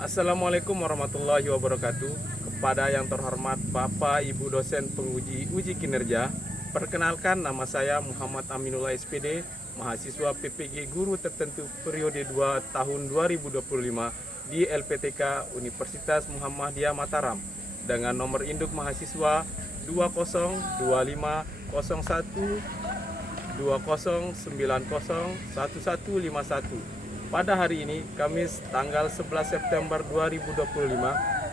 Assalamualaikum warahmatullahi wabarakatuh. Kepada yang terhormat Bapak Ibu dosen penguji uji kinerja, perkenalkan nama saya Muhammad Aminullah SPD, mahasiswa PPG Guru Tertentu periode 2 tahun 2025 di LPTK Universitas Muhammadiyah Mataram dengan nomor induk mahasiswa 20.2090.1151. Pada hari ini, Kamis tanggal 11 September 2025,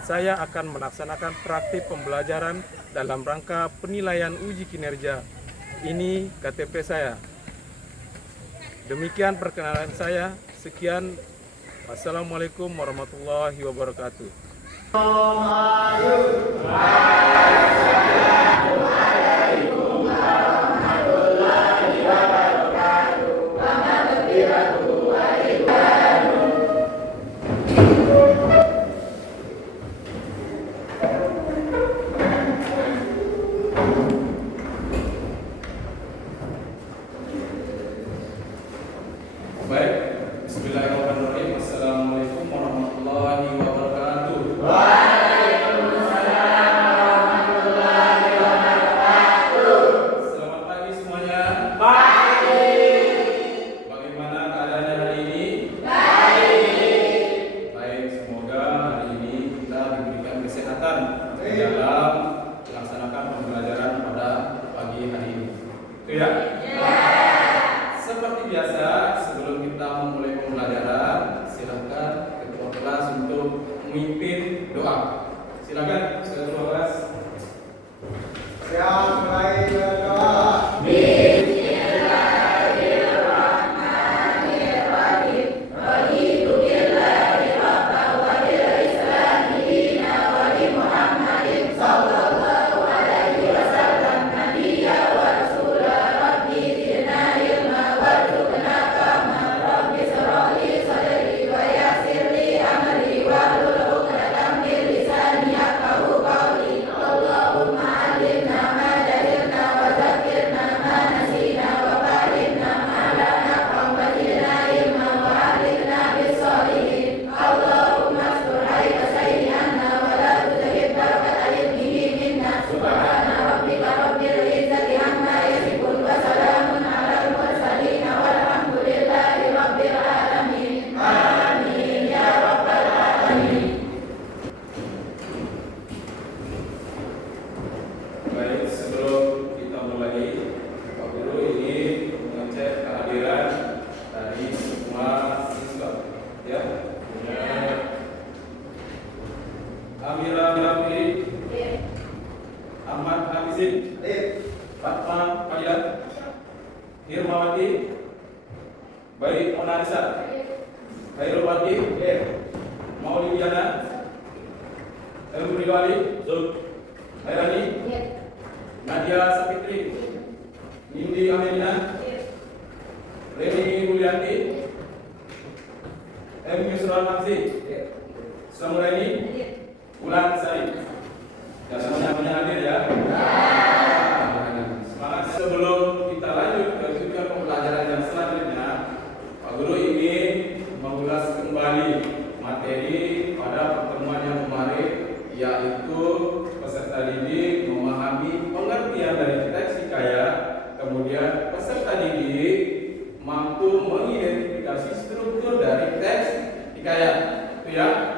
saya akan melaksanakan praktik pembelajaran dalam rangka penilaian uji kinerja. Ini KTP saya. Demikian perkenalan saya. Sekian. Wassalamualaikum warahmatullahi wabarakatuh. Baik, bismillahirrahmanirrahim. Assalamualaikum warahmatullahi wabarakatuh. Waalaikumsalam warahmatullahi wabarakatuh. Selamat pagi semuanya. Pagi. Bagaimana keadaannya hari ini? Baik. Baik, semoga hari ini kita diberikan kesehatan dalam melaksanakan pembelajaran pada pagi hari ini. Itu ya? Seperti biasa, sebelum kita memulai pembelajaran, silakan ketua kelas untuk memimpin doa. Silakan ketua kelas. Yang baik berdoa. Baik, sebelum kita mulai, Pak Guru ini mengecek kehadiran dari semua siswa, ya. Amira Rafi, Ahmad Hafizin, Fatma Fadilat, Hirmawati, Baik Monarisa, Khairul Wati, Maulidiana, Elmi Wali, Hairani, Nadia Sapitri, Nindi Amelina, Reni Mulyanti, M. Yusran Hamzi, Samuraini, Ulan Sari. Ya, semuanya hadir ya. Semangat. Sebelum kita lanjut ke tujuan pembelajaran yang selanjutnya, Pak Guru ingin mengulas kembali materi pada pertemuan yang kemarin, yaitu peserta didik memahami pengertian dari teks hikayat, kemudian peserta didik mampu mengidentifikasi struktur dari teks hikayat. Itu ya?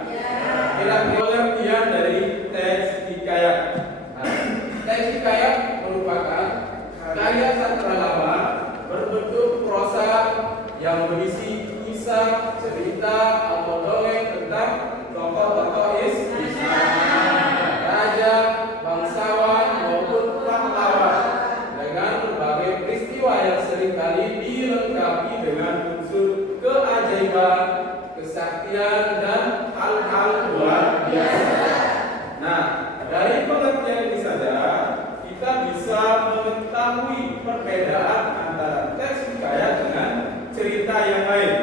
Kira-kira pengertian dari teks hikayat. Nah, teks hikayat merupakan karya sastra lama berbentuk prosa yang berisi kisah, cerita, atau dongeng tentang tokoh-tokoh Islam, raja, bangsawan maupun pahlawan, dengan berbagai peristiwa yang seringkali dilengkapi dengan unsur keajaiban, kesaktian, dan hal-hal luar biasa. Nah, dari pengertian ini saja kita bisa mengetahui perbedaan antara teks hikayat dengan cerita yang lain.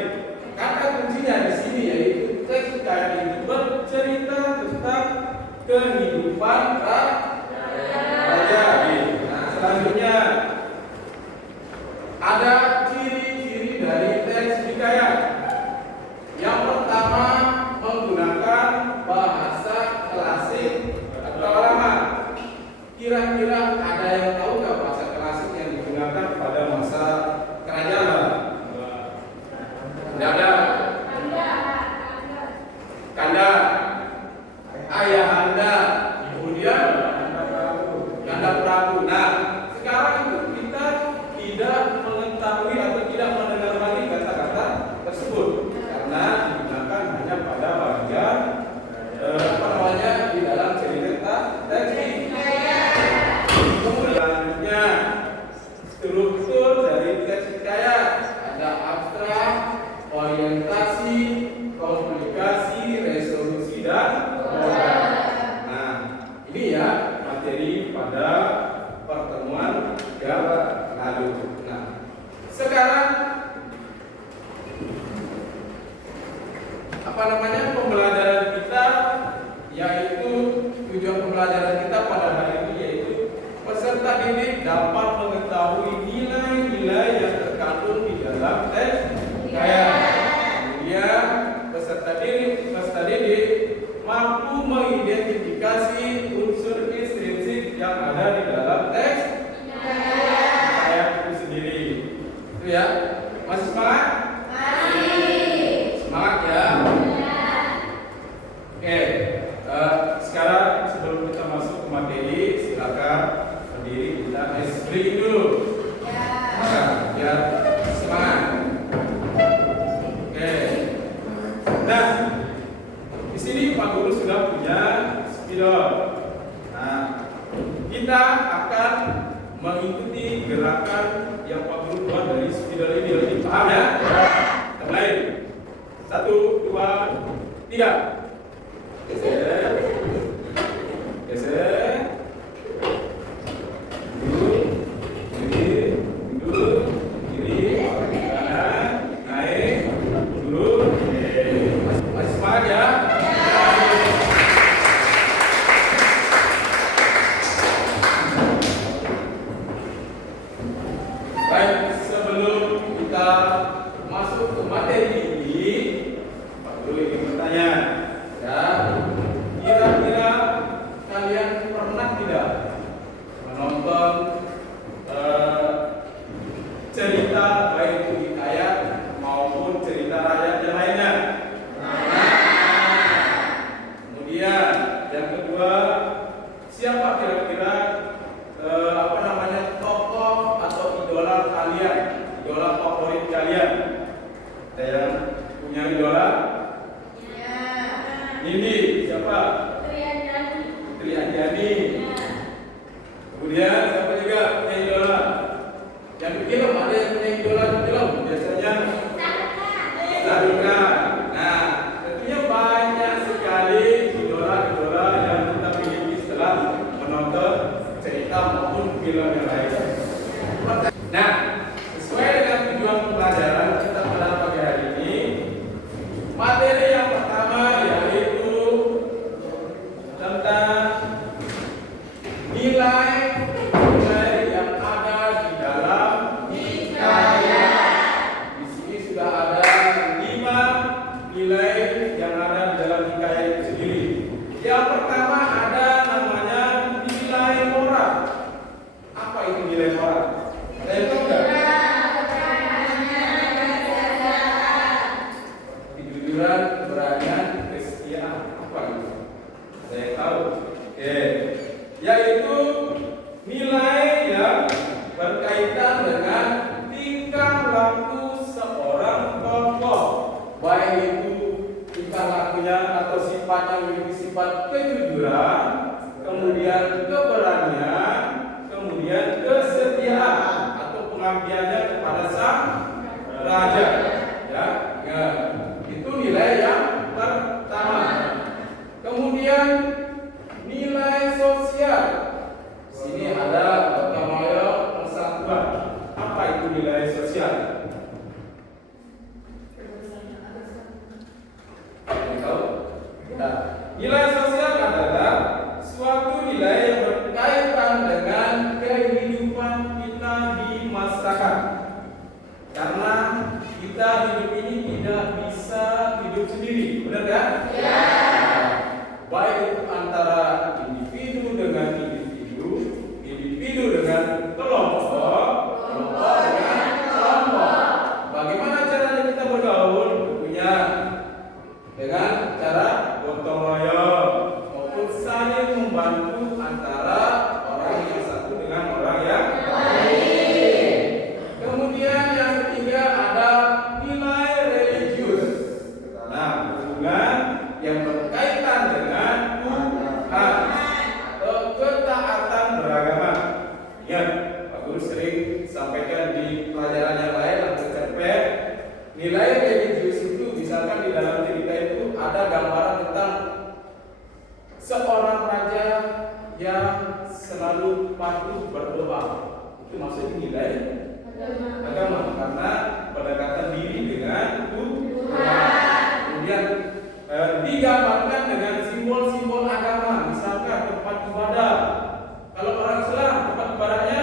Kata kuncinya di sini yaitu teks hikayat itu bercerita tentang kehidupan raja. Nah, selanjutnya ada ciri-ciri dari teks hikayat. Yang pertama, menggunakan didik dapat mengetahui nilai-nilai yang terkandung di dalam teks hikayat. Kemudian peserta didik mampu mengidentifikasi unsur intrinsik yang ada di dalam teks hikayat itu sendiri. Itu ya. Masih semangat? Semangat ya. Oke. Sekarang sebelum kita masuk ke materi, silakan berdiri kita breathing dulu. Biar semangat. Oke. Nah, di sini Pak Guru sudah punya spidol. Nah, kita akan mengikuti gerakan yang Pak Guru buat dari spidol ini. Lebih paham ya? Mulai. 1, 2, 3. Geser. Geser. Kiri, kanan, naik, turun. Masih semangat ya? Baik, sebelum kita masuk ke materi ini, Pak Guru ingin bertanya, ya, kira-kira kalian pernah tidak menonton cerita baik itu hikayat maupun cerita rakyat yang lainnya? Kemudian yang kedua, siapa kira-kira tokoh atau idola kalian, idola favorit kalian? Ada yang punya idola? Ini siapa? Putri Anjani. Kemudian siapa juga punya idola? Yang di film, ada yang punya idola di film? Biasanya Saruka. Nah, tentunya banyak sekali idola-idola yang kita miliki setelah menonton cerita maupun film yang lain. Nah, sesuai dengan tujuan pembelajaran kita pada pagi hari ini, materi yang pertama yaitu tentang nilai yang ada di dalam hikayat. Di sini sudah ada 5 nilai yang ada di dalam hikayat itu sendiri. Yang pertama ada namanya nilai moral. Apa itu nilai moral? Ada yang tahu nggak? Kejujuran, keberanian, kesetiaan. Apa itu? Ada yang tahu? Oke. Yaitu nilai yang berkaitan dengan tingkah laku seorang tokoh, baik itu tingkah lakunya atau sifatnya memiliki sifat kejujuran, kemudian keberanian, kemudian kesetiaan atau pengabdiannya kepada sang raja. Ya, itu nilai yang pertama. Kemudian nilai sosial. Sini ada gotong royong, persatuan. Apa itu nilai sosial? Tahu? Nah, nilai sosial adalah suatu nilai yang berkaitan dengan kehidupan kita di masyarakat. Karena kita hidup ini tidak bisa hidup sendiri, benar kan? Ya. Baik itu antara individu dengan individu, individu dengan kelompok, kelompok dengan kelompok. Bagaimana caranya kita bergaul? Tentunya dengan cara gotong royong maupun saling membantu antara orang yang satu dengan orang yang lain. Kemudian yang ketiga ada nilai religius. Nah, hubungan yang berkaitan dengan Tuhan atau ketaatan beragama. Ingat, Pak Guru sering sampaikan di pelajaran yang lain atau cerpen, nilai religius itu misalkan di dalam cerita itu ada gambaran tentang seorang raja yang selalu patuh berdoa. Itu maksudnya nilai agama karena pendekatan diri dengan Tuhan. Kemudian digambarkan dengan simbol-simbol agama, misalkan tempat ibadah. Kalau orang Islam tempat ibadahnya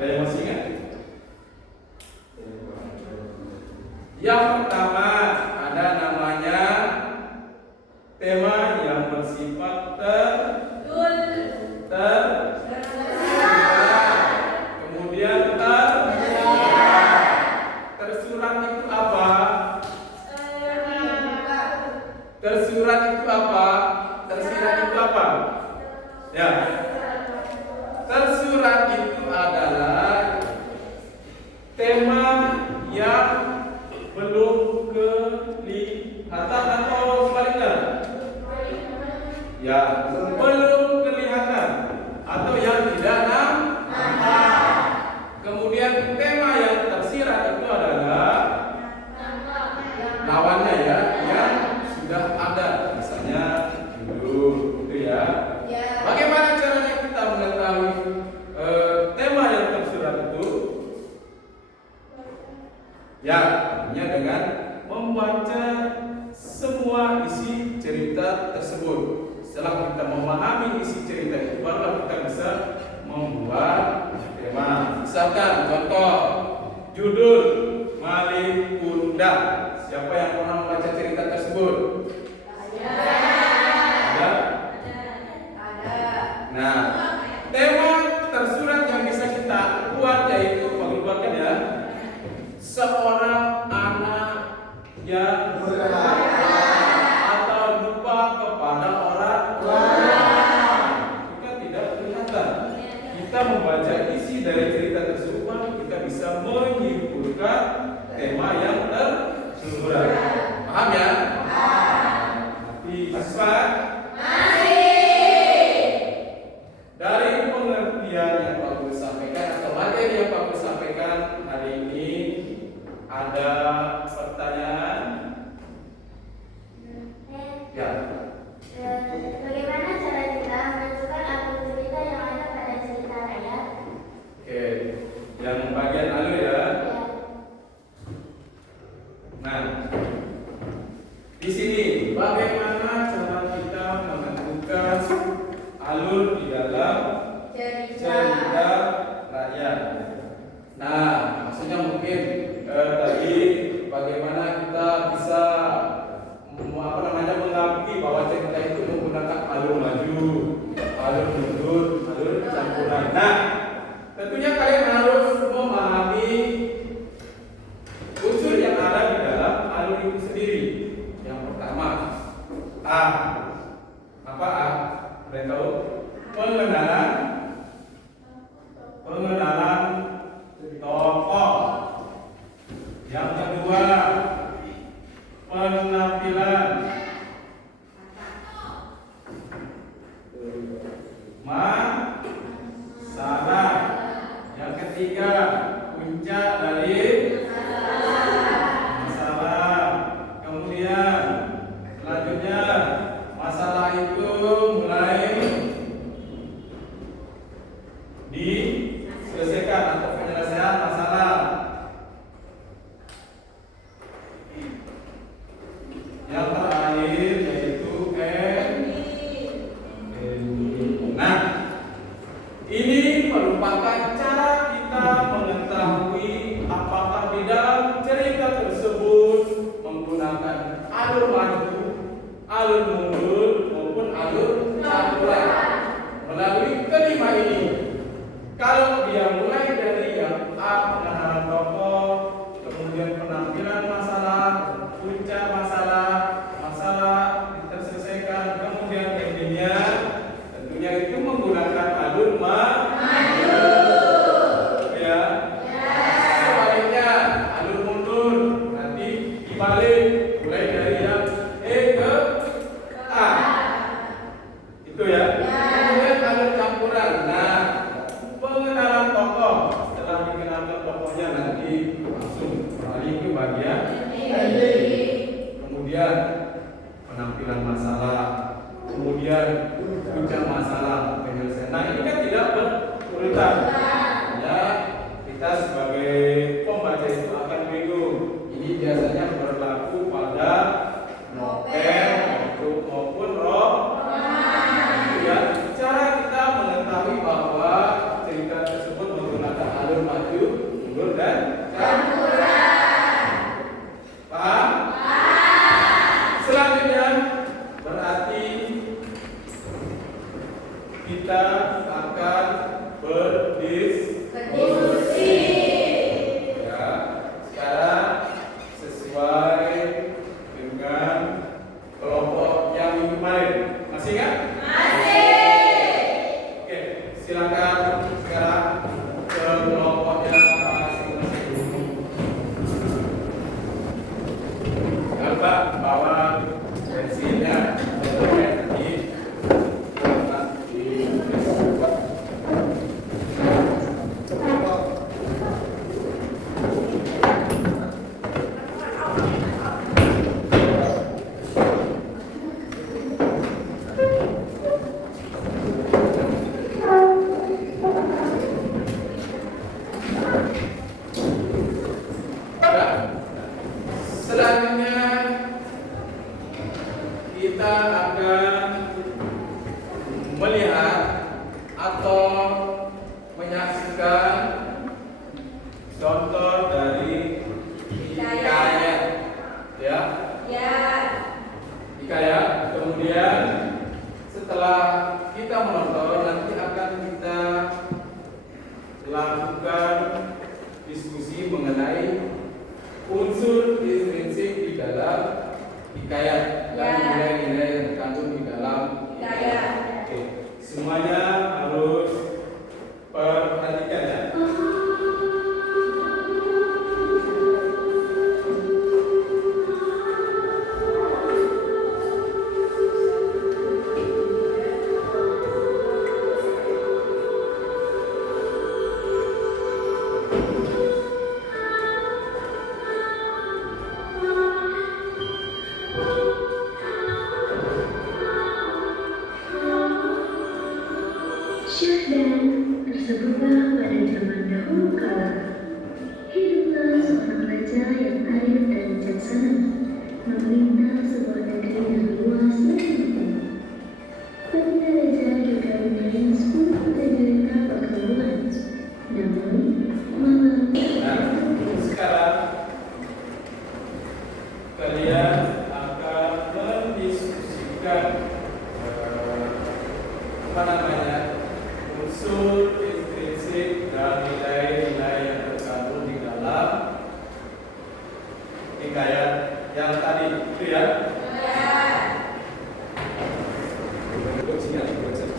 Ada yang masih ingat? Yang pertama ada namanya tema yang bersifat kemudian tersurat itu apa? Tersirat itu apa? Ya. Tersurat itu adalah tema yang belum kelihatan atau sebaliknya? Ya, belum kelihatan atau yang tidak nampak. Kemudian tema yang tersirat itu adalah lawannya ya, yang sudah ada, misalnya judul itu ya. Bagaimana caranya kita mengetahui tema yang tersirat itu? Ya, tentunya dengan membaca semua isi cerita tersebut. Setelah kita memahami isi cerita itu, barulah kita bisa membuat tema. Misalkan contoh judul Malin Kundang. Siapa yang pernah membaca cerita tersebut? Ada? Nah, tema tersurat yang bisa kita buat yaitu bagaimana ya? Seorang anak yang atau lupa kepada orang tua. Kita tidak kelihatan. Kita membaca isi dari cerita tersebut, kita bisa menyimpulkan tema yang tersurat. Paham ya? Tapi siswa, dari pengertian yang Pak Guru sampaikan atau materi yang Pak Guru sampaikan hari ini, ada pertanyaan? Ya. Bagaimana cara kita menentukan alur cerita yang ada pada cerita rakyat? Oke, yang bagian alur ya. Nah, di sini bagaimana cara kita menentukan alur di dalam cerita rakyat? Nah, maksudnya mungkin tadi bagaimana kita bisa mengakui bahwa cerita itu menggunakan alur maju, alur mundur, alur campuran. Nah, tentunya kalian harus memahami unsur yang ada di dalam alur itu sendiri. Yang pertama, A. Apa A? Kalian tahu? Pengenalan tokoh. Yang kedua, penampilan. Masalah. Yang ketiga, puncak dari masalah. Kemudian selanjutnya, masalah itu mulai diselesaikan atau penyelesaian masalah. Yang terakhir yaitu Nah, ini merupakan cara kita mengetahui apakah di dalam cerita tersebut menggunakan alur maju, alur mundur maupun alur campuran. Melalui kelima ini, kalau dia mulai dari yang A, pengenalan tokoh, kemudian penampilan masalah, puncak masalah, masalah terselesaikan, kemudian endingnya, tentunya itu menggunakan alur maju. Ya. Sebaliknya alur mundur, nanti dibalik, mulai dari yang E ke A. Itu ya. Kemudian alur campuran. Nah, pengenalan tokoh, setelah dikenalkan tokohnya nanti langsung beralih ke bagian kemudian penampilan masalah, kemudian puncak masalah, penyelesaian. Nah, ini kan tidak berurutan. Ya, kita sebagai pembaca itu akan bingung. Ini biasanya berlaku pada novel maupun roman. Ya, cara kita mengetahui bahwa cerita tersebut menggunakan alur mundur dan paham? Selanjutnya berarti kita akan berdiskusi. Ya, sekarang sesuai dengan kelompok yang minggu kemarin. Masih kan? Oke, silakan sekarang ke kelompoknya masing-masing. Jangan lupa bawa pensilnya dan pen di selanjutnya kita akan melihat atau menyaksikan contoh dari hikayat, ya. Hikayat. Kemudian setelah kita menonton, nanti akan kita lakukan diskusi mengenai unsur intrinsik di dalam hikayat dan nilai-nilai yang terkandung di dalam hikayat. Oke. Semuanya harus perhatikan ya. Syahdan tersebutlah pada zaman dahulu kala. Hiduplah seorang raja yang arif dan bijaksana, memerintah sebuah negeri yang luas dan penting. Baginda raja dikaruniai 10 putri-putri perkebunan. Namun, malam Sekarang kalian akan mendiskusikan unsur intrinsik dan nilai-nilai yang terkandung di dalam hikayat yang tadi, itu ya. Duduk sini, duduk sini.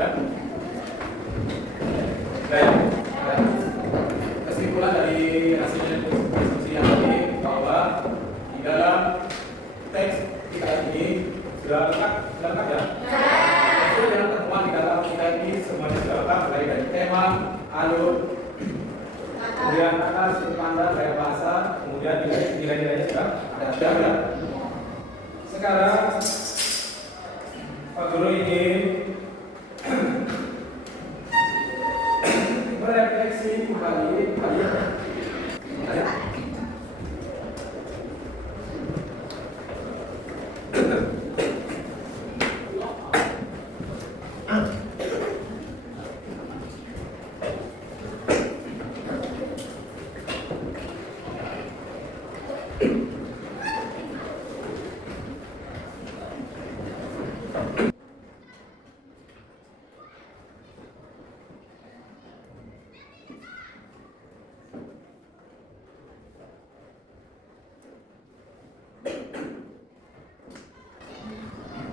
Dan baik. Kesimpulan dari hasilnya diskusi yang tadi bahwa di dalam teks kita ini sudah lengkap ya. Itu yang termuat di dalam kita ini semuanya sudah lengkap, mulai dari tema, alur, kemudian akar, sudut pandang, gaya bahasa, kemudian nilai-nilainya sudah ada. Sekarang Pak Guru ingin merefleksi kembali kalian.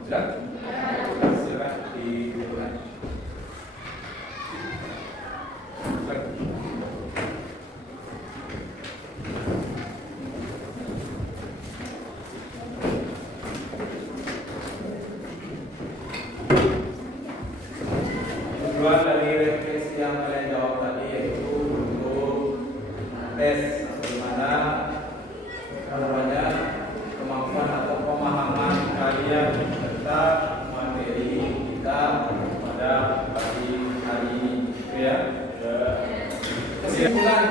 Sudah? Silakan dimulai. Tujuan dari refleksi yang kalian jawab tadi yaitu untuk tes bagaimana kemampuan atau pemahaman kalian tentang materi kita pada pagi hari ini, ya. Kesimpulan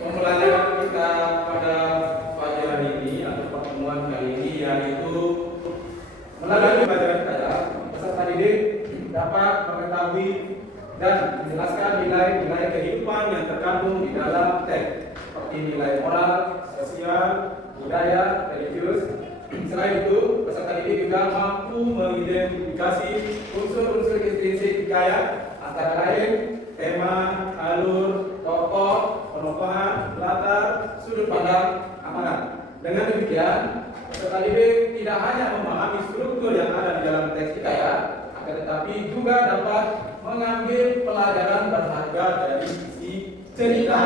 pembelajaran kita pada pagi hari ini atau pertemuan kali ini yaitu melalui pelajaran kita peserta didik dapat mengetahui dan menjelaskan nilai-nilai kehidupan yang terkandung di dalam teks seperti nilai moral, sosial, budaya, religius. Selain itu, peserta didik juga mampu mengidentifikasi unsur-unsur intrinsik hikayat antara lain tema, alur, tokoh, penokohan, latar, sudut pandang, amanat. Dengan demikian, peserta didik tidak hanya memahami struktur yang ada di dalam teks hikayat, akan tetapi juga dapat mengambil pelajaran berharga dari isi cerita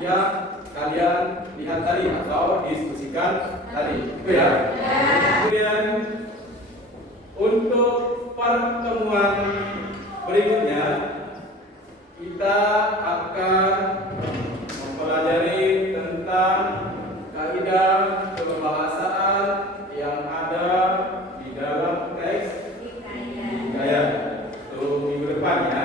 yang kalian lihat tadi atau diskusikan tadi, itu ya. Kemudian untuk pertemuan berikutnya kita akan mempelajari tentang kaidah kebahasaan yang ada di dalam teks hikayat. Itu minggu depan ya.